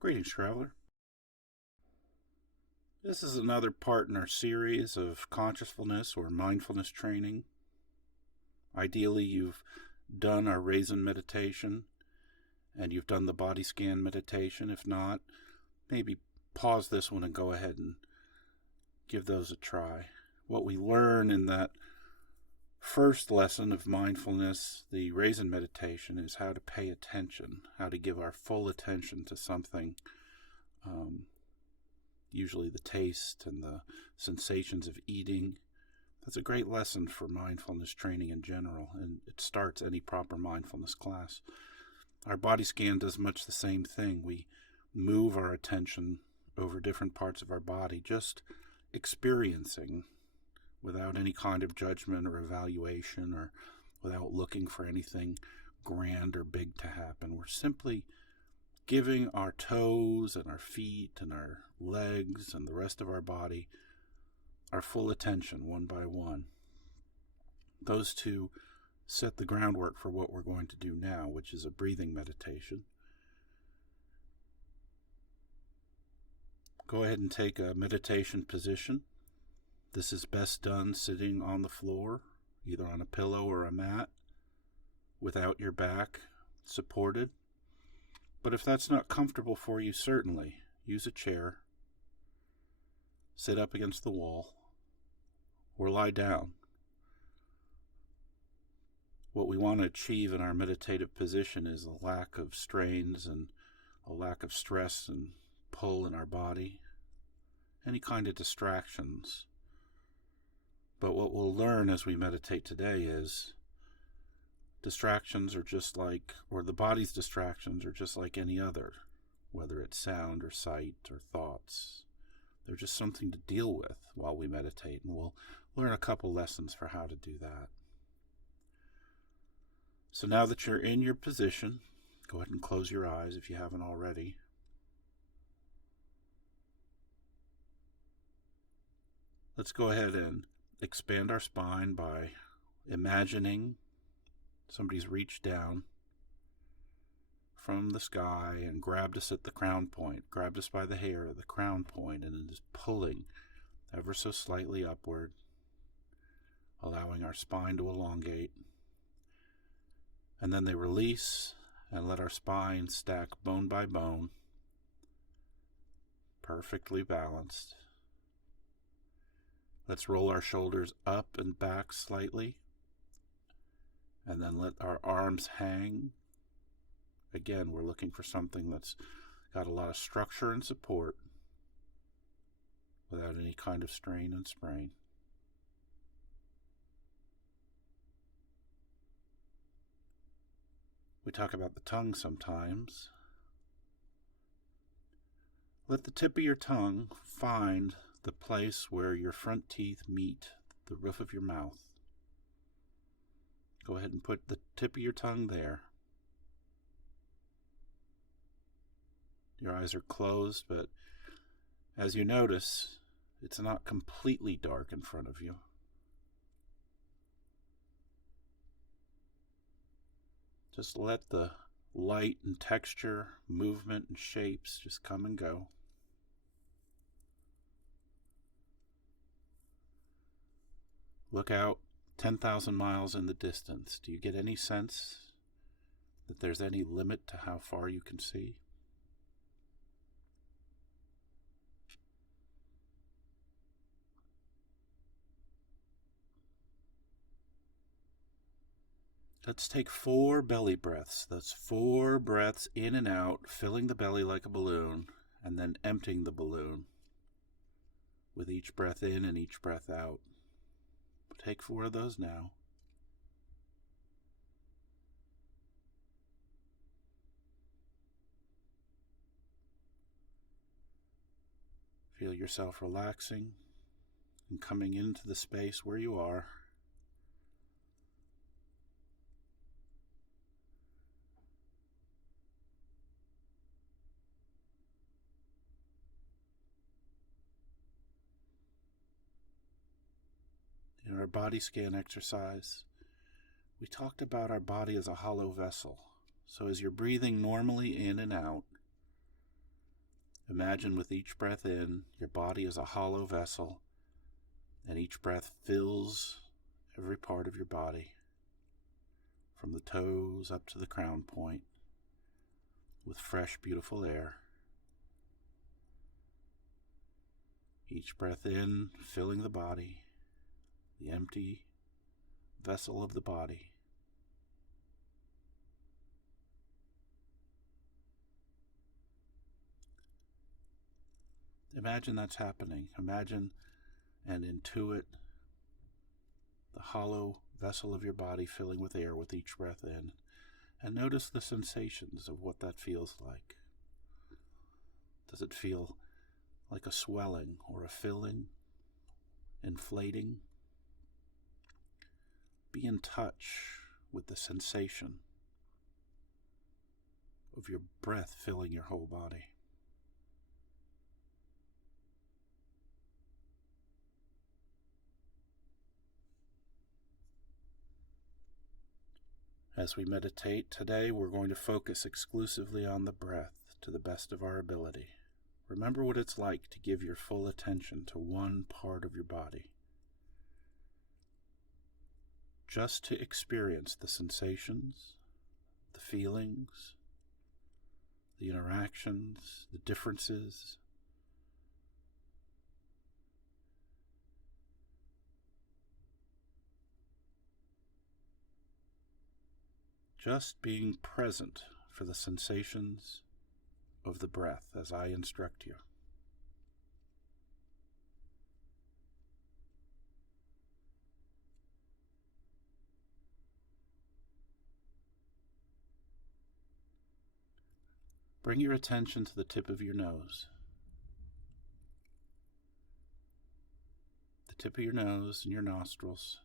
Greetings, traveler. This is another part in our series of consciousfulness or mindfulness training. Ideally, you've done our Raisin meditation and you've done the body scan meditation. If not, maybe pause this one and go ahead and give those a try. What we learn in that first lesson of mindfulness, the Raisin meditation, is how to pay attention, how to give our full attention to something, usually the taste and the sensations of eating. That's a great lesson for mindfulness training in general, and it starts any proper mindfulness class. Our body scan does much the same thing. We move our attention over different parts of our body, just experiencing without any kind of judgment or evaluation or without looking for anything grand or big to happen. We're simply giving our toes and our feet and our legs and the rest of our body our full attention one by one. Those two set the groundwork for what we're going to do now, which is a breathing meditation. Go ahead and take a meditation position. This is best done sitting on the floor, either on a pillow or a mat, without your back supported. But if that's not comfortable for you, certainly use a chair, sit up against the wall, or lie down. What we want to achieve in our meditative position is a lack of strains and a lack of stress and pull in our body, any kind of distractions. But what we'll learn as we meditate today is distractions are just like, or the body's distractions are just like any other, whether it's sound or sight or thoughts. They're just something to deal with while we meditate, and we'll learn a couple lessons for how to do that. So now that you're in your position, go ahead and close your eyes if you haven't already. Let's go ahead and expand our spine by imagining somebody's reached down from the sky and grabbed us at the crown point, grabbed us by the hair at the crown point, and is pulling ever so slightly upward, allowing our spine to elongate. And then they release and let our spine stack bone by bone, perfectly balanced. Let's roll our shoulders up and back slightly, and then let our arms hang. Again, we're looking for something that's got a lot of structure and support without any kind of strain and sprain. We talk about the tongue sometimes. Let the tip of your tongue find the place where your front teeth meet the roof of your mouth. Go ahead and put the tip of your tongue there. Your eyes are closed, but as you notice, it's not completely dark in front of you. Just let the light and texture, movement and shapes just come and go. Look out 10,000 miles in the distance. Do you get any sense that there's any limit to how far you can see? Let's take 4 belly breaths. That's 4 breaths in and out, filling the belly like a balloon, and then emptying the balloon with each breath in and each breath out. Take 4 of those now. Feel yourself relaxing and coming into the space where you are. In our body scan exercise, we talked about our body as a hollow vessel. So as you're breathing normally in and out, Imagine with each breath in, your body is a hollow vessel, and each breath fills every part of your body, from the toes up to the crown point, with fresh, beautiful air. Each breath in, filling the body, the empty vessel of the body. Imagine that's happening. Imagine and intuit the hollow vessel of your body filling with air with each breath in. And notice the sensations of what that feels like. Does it feel like a swelling or a filling, inflating? Be in touch with the sensation of your breath filling your whole body. As we meditate today, we're going to focus exclusively on the breath to the best of our ability. Remember what it's like to give your full attention to one part of your body. Just to experience the sensations, the feelings, the interactions, the differences. Just being present for the sensations of the breath as I instruct you. Bring your attention to the tip of your nose. The tip of your nose and your nostrils.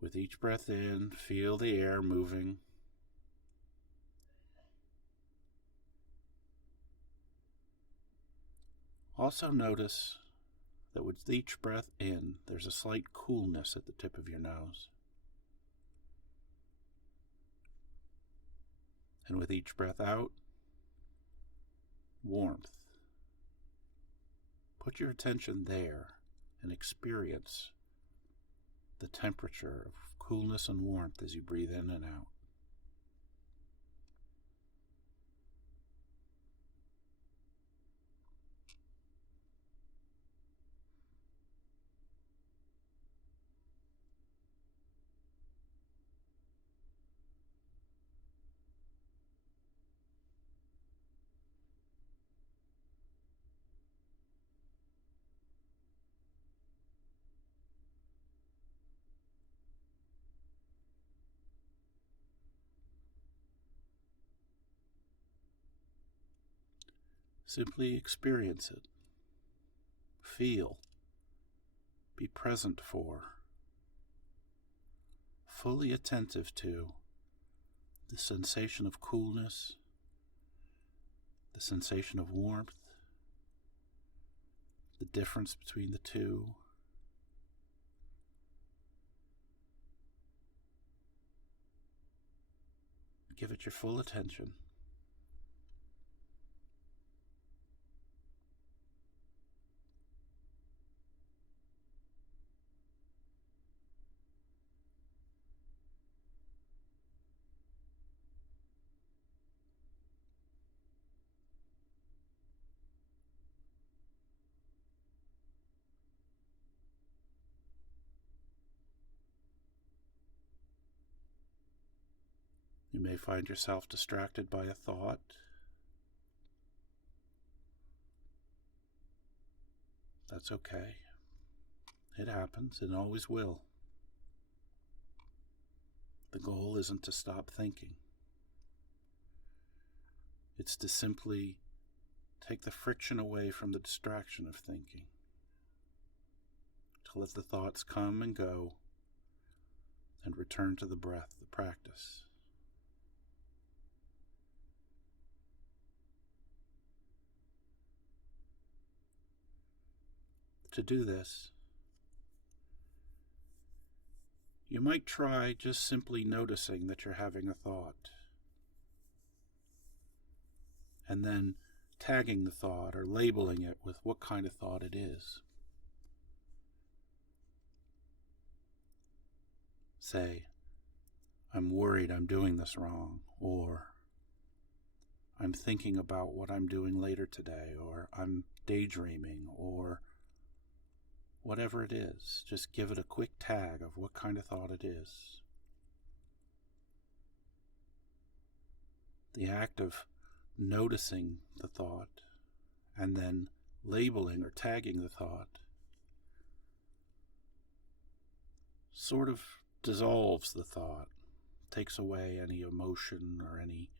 With each breath in, feel the air moving. Also notice that with each breath in, there's a slight coolness at the tip of your nose. And with each breath out, warmth. Put your attention there and experience the temperature of coolness and warmth as you breathe in and out. Simply experience it. Feel. Be present for. Fully attentive to the sensation of coolness, the sensation of warmth, the difference between the two. Give it your full attention. You may find yourself distracted by a thought. That's okay. It happens, and always will. The goal isn't to stop thinking. It's to simply take the friction away from the distraction of thinking. To let the thoughts come and go and return to the breath, the practice. To do this, you might try just simply noticing that you're having a thought, and then tagging the thought or labeling it with what kind of thought it is. Say, I'm worried I'm doing this wrong, or I'm thinking about what I'm doing later today, or I'm daydreaming, or whatever it is. Just give it a quick tag of what kind of thought it is. The act of noticing the thought and then labeling or tagging the thought sort of dissolves the thought, takes away any emotion or any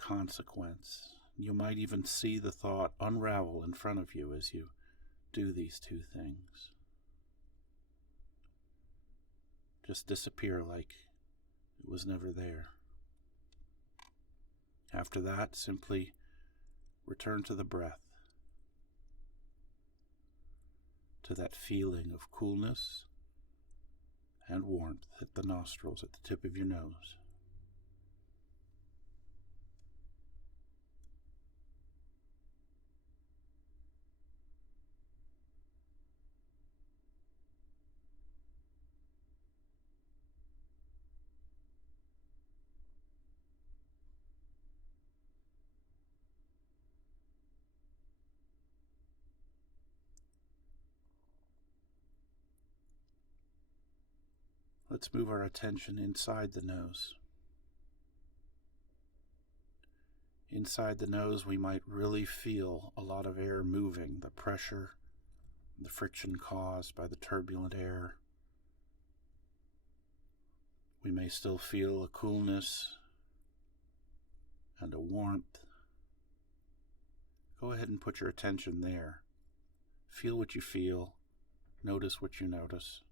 consequence. You might even see the thought unravel in front of you as you do these two things. Just disappear like it was never there. After that, simply return to the breath, to that feeling of coolness and warmth at the nostrils, at the tip of your nose. Let's move our attention inside the nose. Inside the nose, we might really feel a lot of air moving, the pressure, the friction caused by the turbulent air. We may still feel a coolness and a warmth. Go ahead and put your attention there. Feel what you feel. Notice what you notice.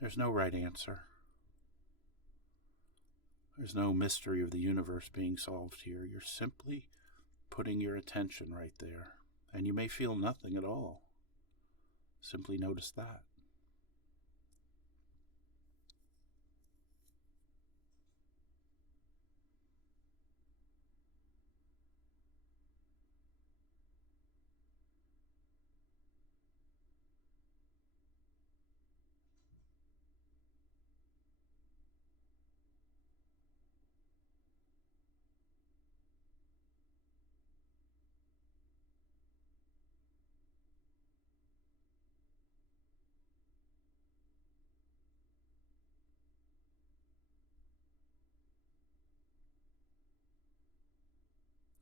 There's no right answer. There's no mystery of the universe being solved here. You're simply putting your attention right there. And you may feel nothing at all. Simply notice that.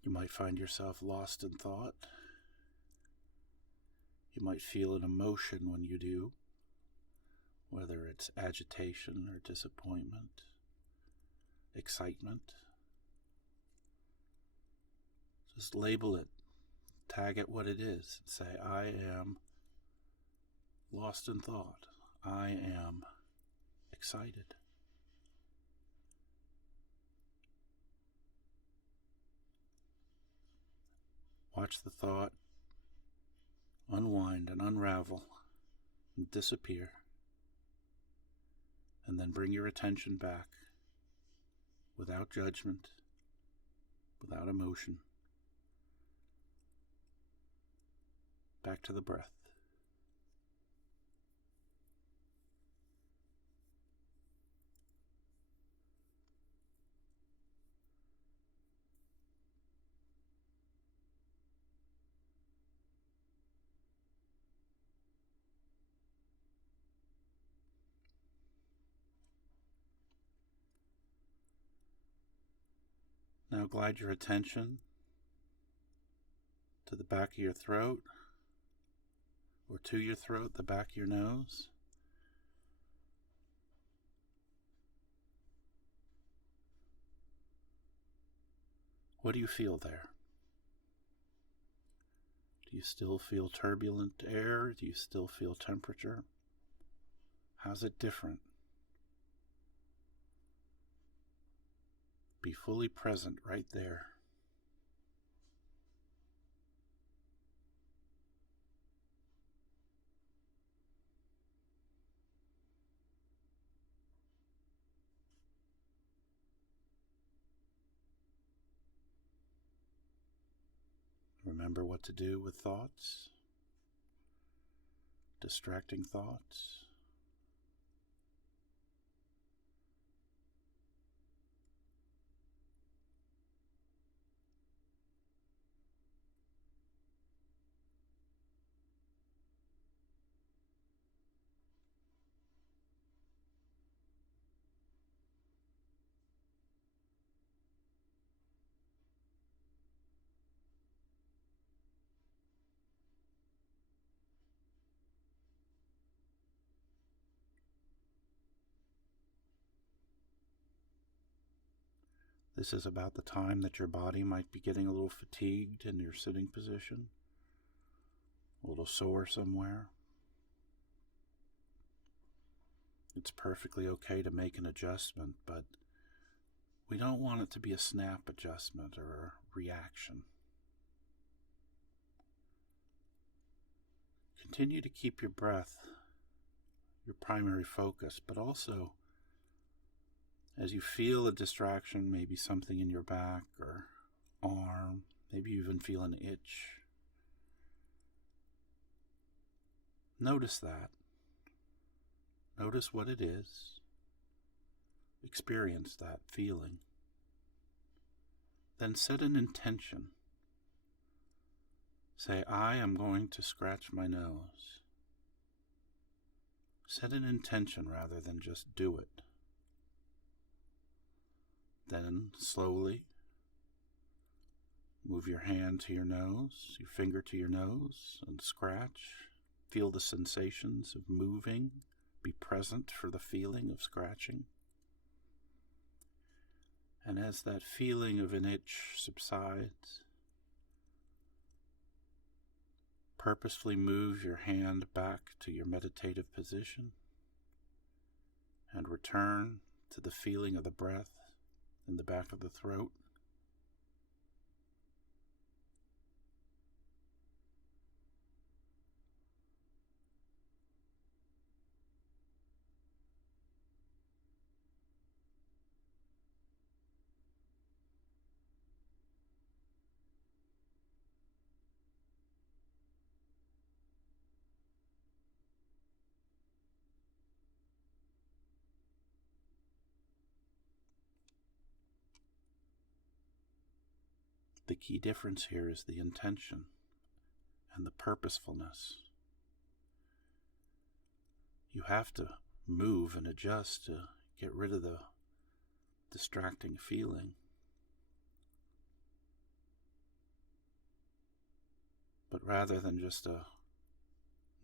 You might find yourself lost in thought. You might feel an emotion when you do, whether it's agitation or disappointment, excitement. Just label it, tag it what it is, and say, I am lost in thought. I am excited. Watch the thought unwind and unravel and disappear, and then bring your attention back without judgment, without emotion, back to the breath. Now glide your attention to the back of your throat, or to your throat, the back of your nose. What do you feel there? Do you still feel turbulent air? Do you still feel temperature? How's it different? Be fully present right there. remember what to do with thoughts, distracting thoughts. This is about the time that your body might be getting a little fatigued in your sitting position, a little sore somewhere. It's perfectly okay to make an adjustment, but we don't want it to be a snap adjustment or a reaction. Continue to keep your breath your primary focus, but also as you feel a distraction, maybe something in your back or arm, maybe you even feel an itch. Notice that. Notice what it is. Experience that feeling. Then set an intention. Say, I am going to scratch my nose. Set an intention rather than just do it. Then slowly move your hand to your nose, your finger to your nose, and scratch. Feel the sensations of moving. Be present for the feeling of scratching. And as that feeling of an itch subsides, purposefully move your hand back to your meditative position and return to the feeling of the breath in the back of the throat. The key difference here is the intention and the purposefulness. You have to move and adjust to get rid of the distracting feeling. But rather than just a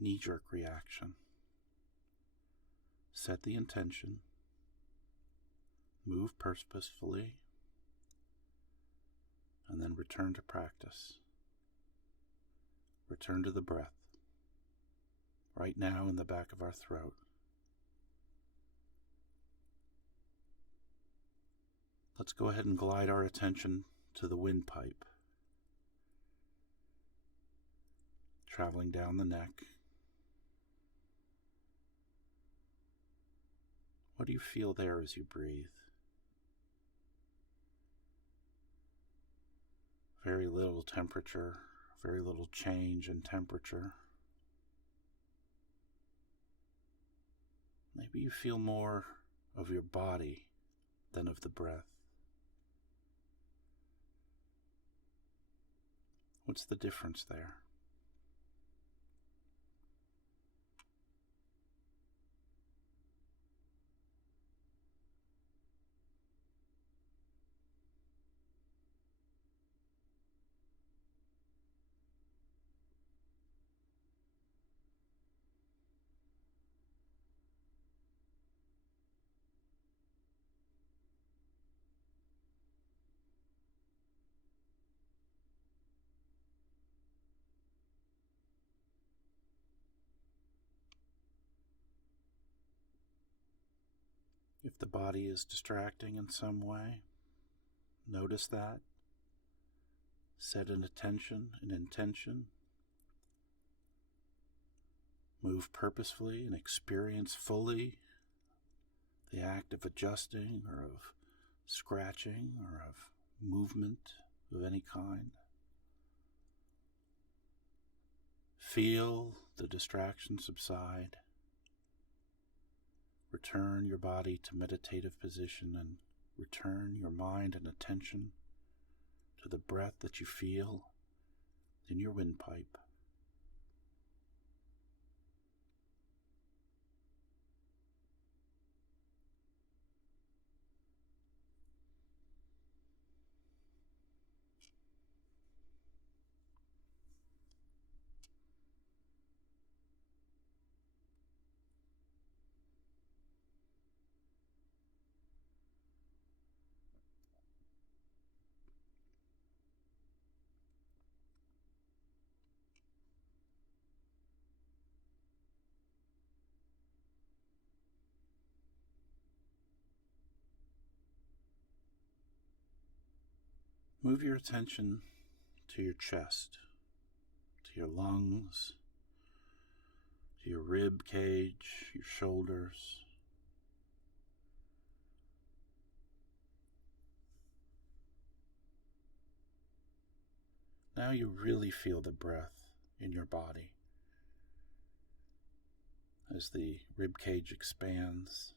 knee-jerk reaction, set the intention, move purposefully, and then return to practice. Return to the breath, right now in the back of our throat. Let's go ahead and glide our attention to the windpipe, traveling down the neck. What do you feel there as you breathe? Very little temperature, very little change in temperature. Maybe you feel more of your body than of the breath. What's the difference there? If the body is distracting in some way, notice that. Set an intention. Move purposefully and experience fully the act of adjusting or of scratching or of movement of any kind. Feel the distraction subside. Return your body to meditative position and return your mind and attention to the breath that you feel in your windpipe. Move your attention to your chest, to your lungs, to your rib cage, your shoulders. Now you really feel the breath in your body as the rib cage expands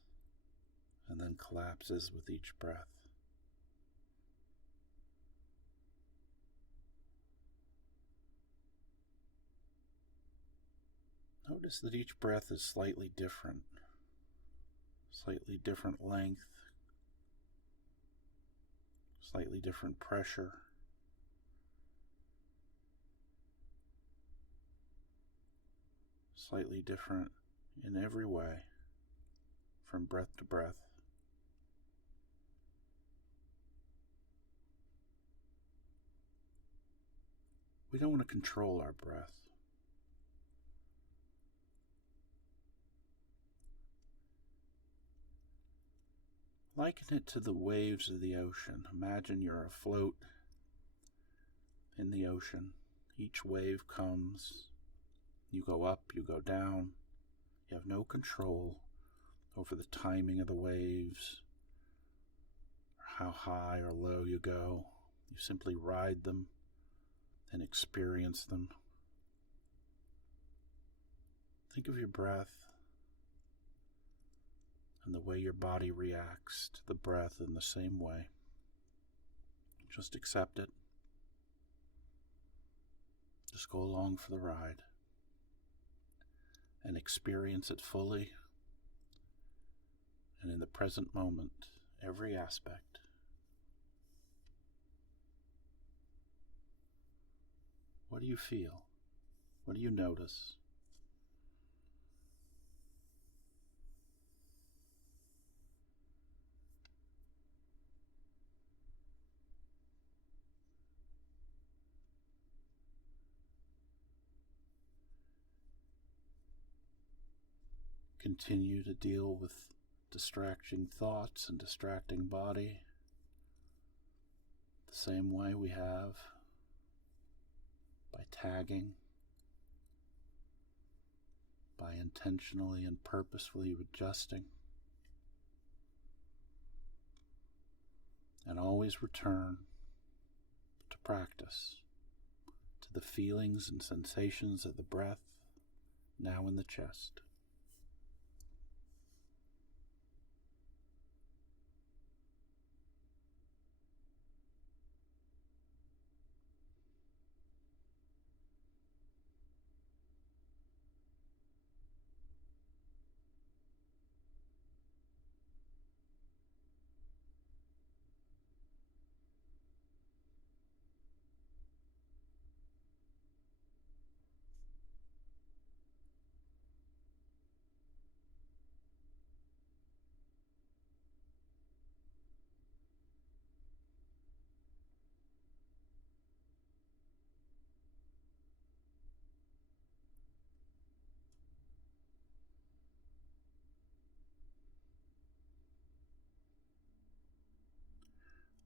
and then collapses with each breath. Notice that each breath is slightly different length, slightly different pressure. Slightly different in every way, from breath to breath. We don't want to control our breath. Liken it to the waves of the ocean. Imagine you're afloat in the ocean. Each wave comes, you go up, you go down. You have no control over the timing of the waves, or how high or low you go. You simply ride them and experience them. Think of your breath and the way your body reacts to the breath in the same way. Just accept it. Just go along for the ride and experience it fully and in the present moment, every aspect. What do you feel? What do you notice? Continue to deal with distracting thoughts and distracting body the same way we have, by tagging, by intentionally and purposefully adjusting, and always return to practice, to the feelings and sensations of the breath now in the chest.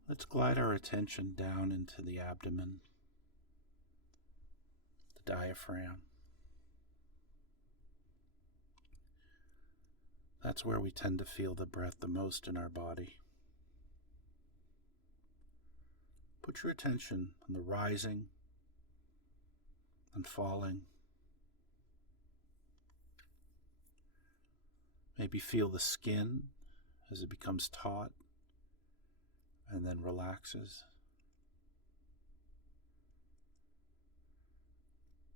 Let's glide our attention down into the abdomen, the diaphragm. That's where we tend to feel the breath the most in our body. Put your attention on the rising and falling Maybe feel the skin as it becomes taut and then relaxes.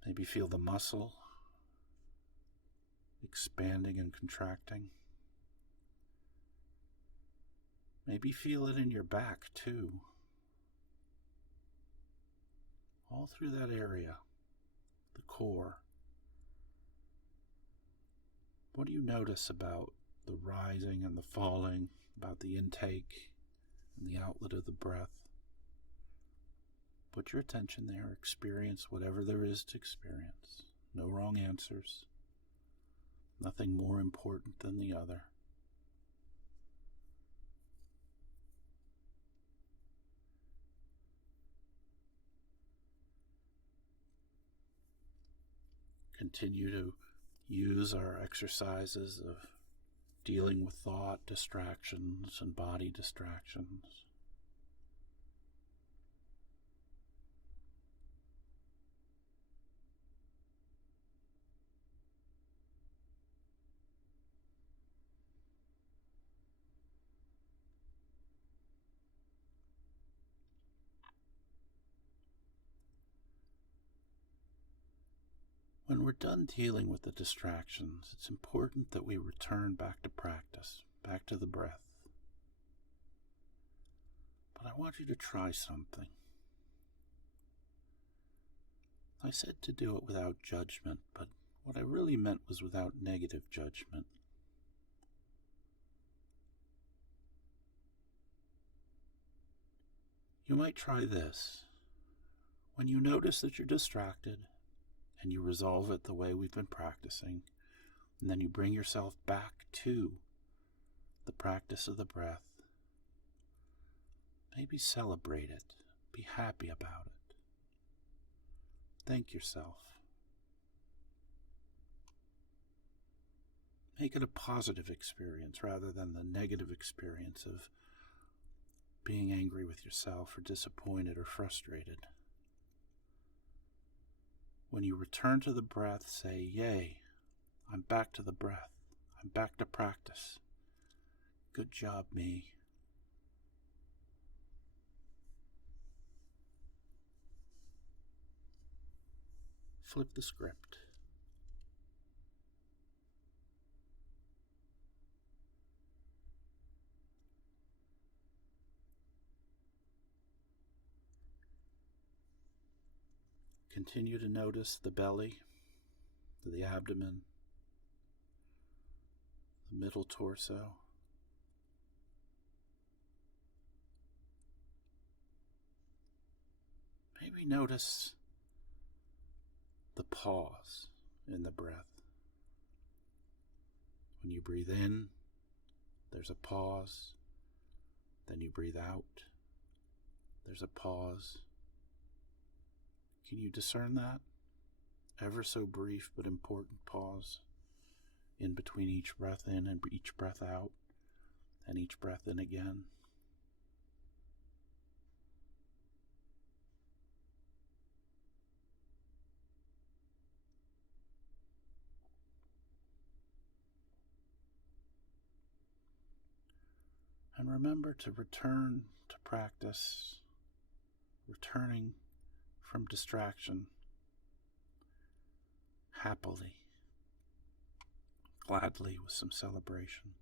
Maybe feel the muscle expanding and contracting. Maybe feel it in your back too. All through that area, the core. What do you notice about the rising and the falling, about the intake and the outlet of the breath? Put your attention there, experience whatever there is to experience. No wrong answers. Nothing more important than the other. Continue to use our exercises of dealing with thought distractions and body distractions. When we're done dealing with the distractions, it's important that we return back to practice, back to the breath. But I want you to try something. I said to do it without judgment, but what I really meant was without negative judgment. You might try this. When you notice that you're distracted, and you resolve it the way we've been practicing, and then you bring yourself back to the practice of the breath, maybe celebrate it, be happy about it. Thank yourself. Make it a positive experience rather than the negative experience of being angry with yourself or disappointed or frustrated. When you return to the breath, say, "Yay, I'm back to the breath. I'm back to practice. Good job, me." Flip the script. Continue to notice the belly, the abdomen, the middle torso. Maybe notice the pause in the breath. When you breathe in, there's a pause. Then you breathe out, there's a pause. Can you discern that? Ever so brief but important pause in between each breath in and each breath out, and each breath in again. And remember to return to practice, returning from distraction happily, gladly, with some celebration.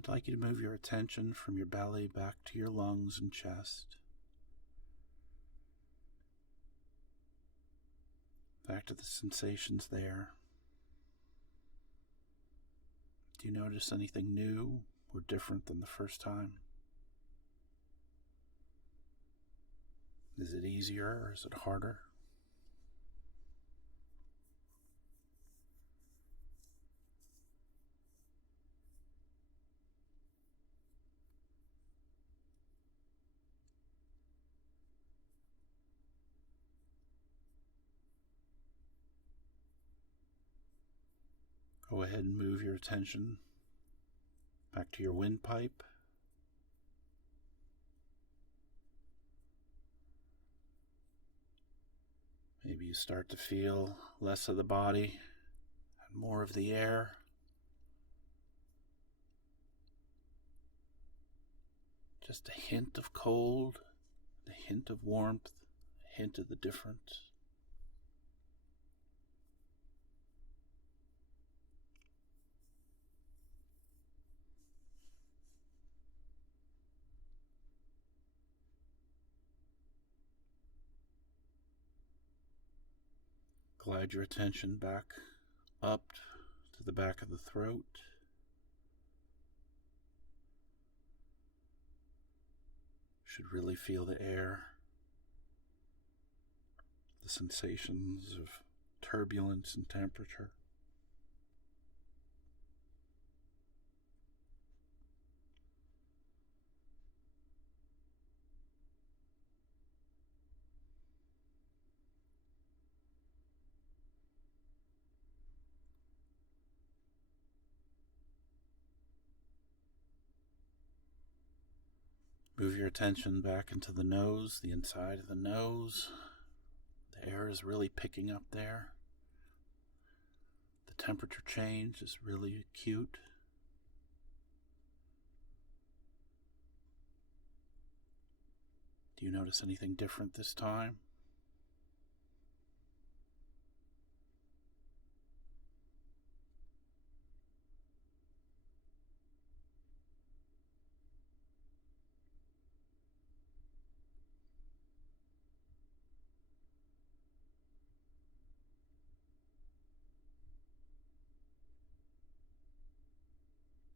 I'd like you to move your attention from your belly back to your lungs and chest, back to the sensations there. Do you notice anything new or different than the first time? Is it easier or is it harder? Go ahead and move your attention back to your windpipe. Maybe you start to feel less of the body and more of the air. Just a hint of cold, a hint of warmth, a hint of the difference. Glide your attention back up to the back of the throat. Should really feel the air, the sensations of turbulence and temperature. Move your attention back into the nose, the inside of the nose. The air is really picking up there. The temperature change is really acute. Do you notice anything different this time?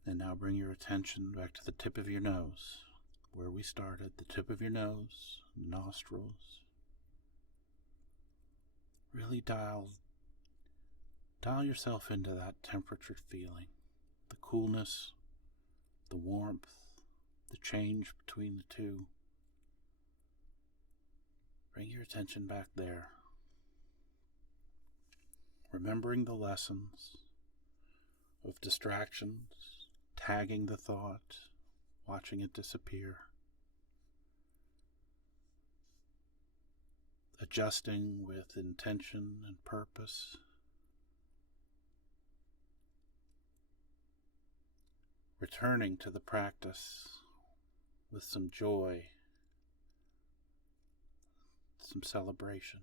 And now bring your attention back to the tip of your nose, where we started, the tip of your nose, nostrils. Really dial yourself into that temperature feeling, the coolness, the warmth, the change between the two. Bring your attention back there, remembering the lessons of distractions, tagging the thought, watching it disappear, adjusting with intention and purpose, returning to the practice with some joy, some celebration.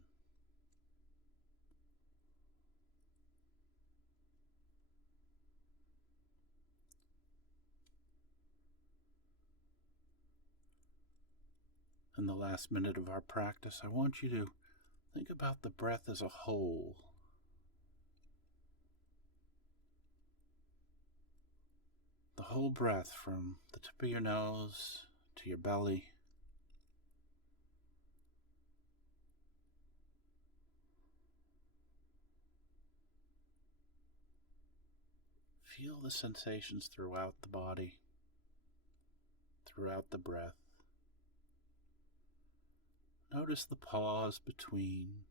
In the last minute of our practice, I want you to think about the breath as a whole. The whole breath from the tip of your nose to your belly. Feel the sensations throughout the body, throughout the breath. Notice the pause between.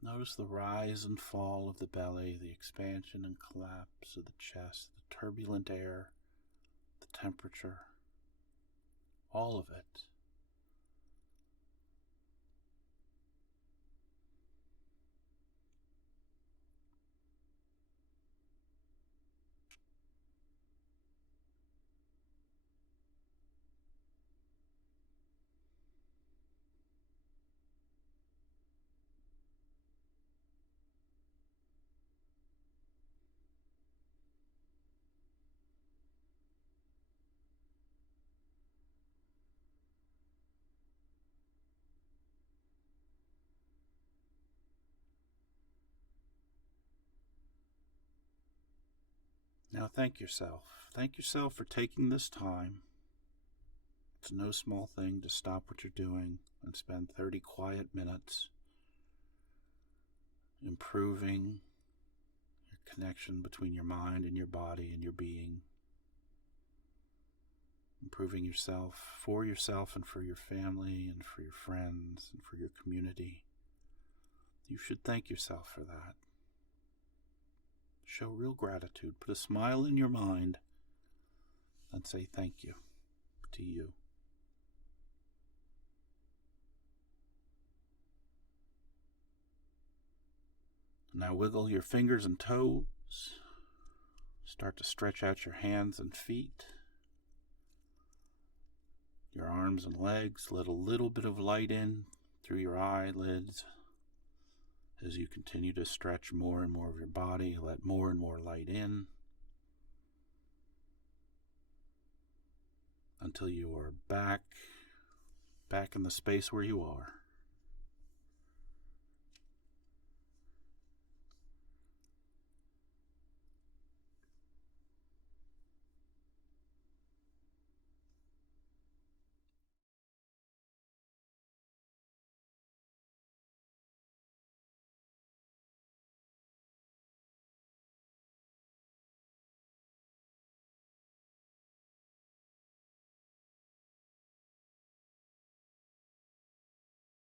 Notice the rise and fall of the belly, the expansion and collapse of the chest, the turbulent air, the temperature, all of it. Now thank yourself. Thank yourself for taking this time. It's no small thing to stop what you're doing and spend 30 quiet minutes improving your connection between your mind and your body and your being. Improving yourself and for your family and for your friends and for your community. You should thank yourself for that. Show real gratitude. Put a smile in your mind and say thank you to you. Now wiggle your fingers and toes. Start to stretch out your hands and feet. Your arms and legs. Let a little bit of light in through your eyelids. As you continue to stretch more and more of your body, let more and more light in until you are back in the space where you are.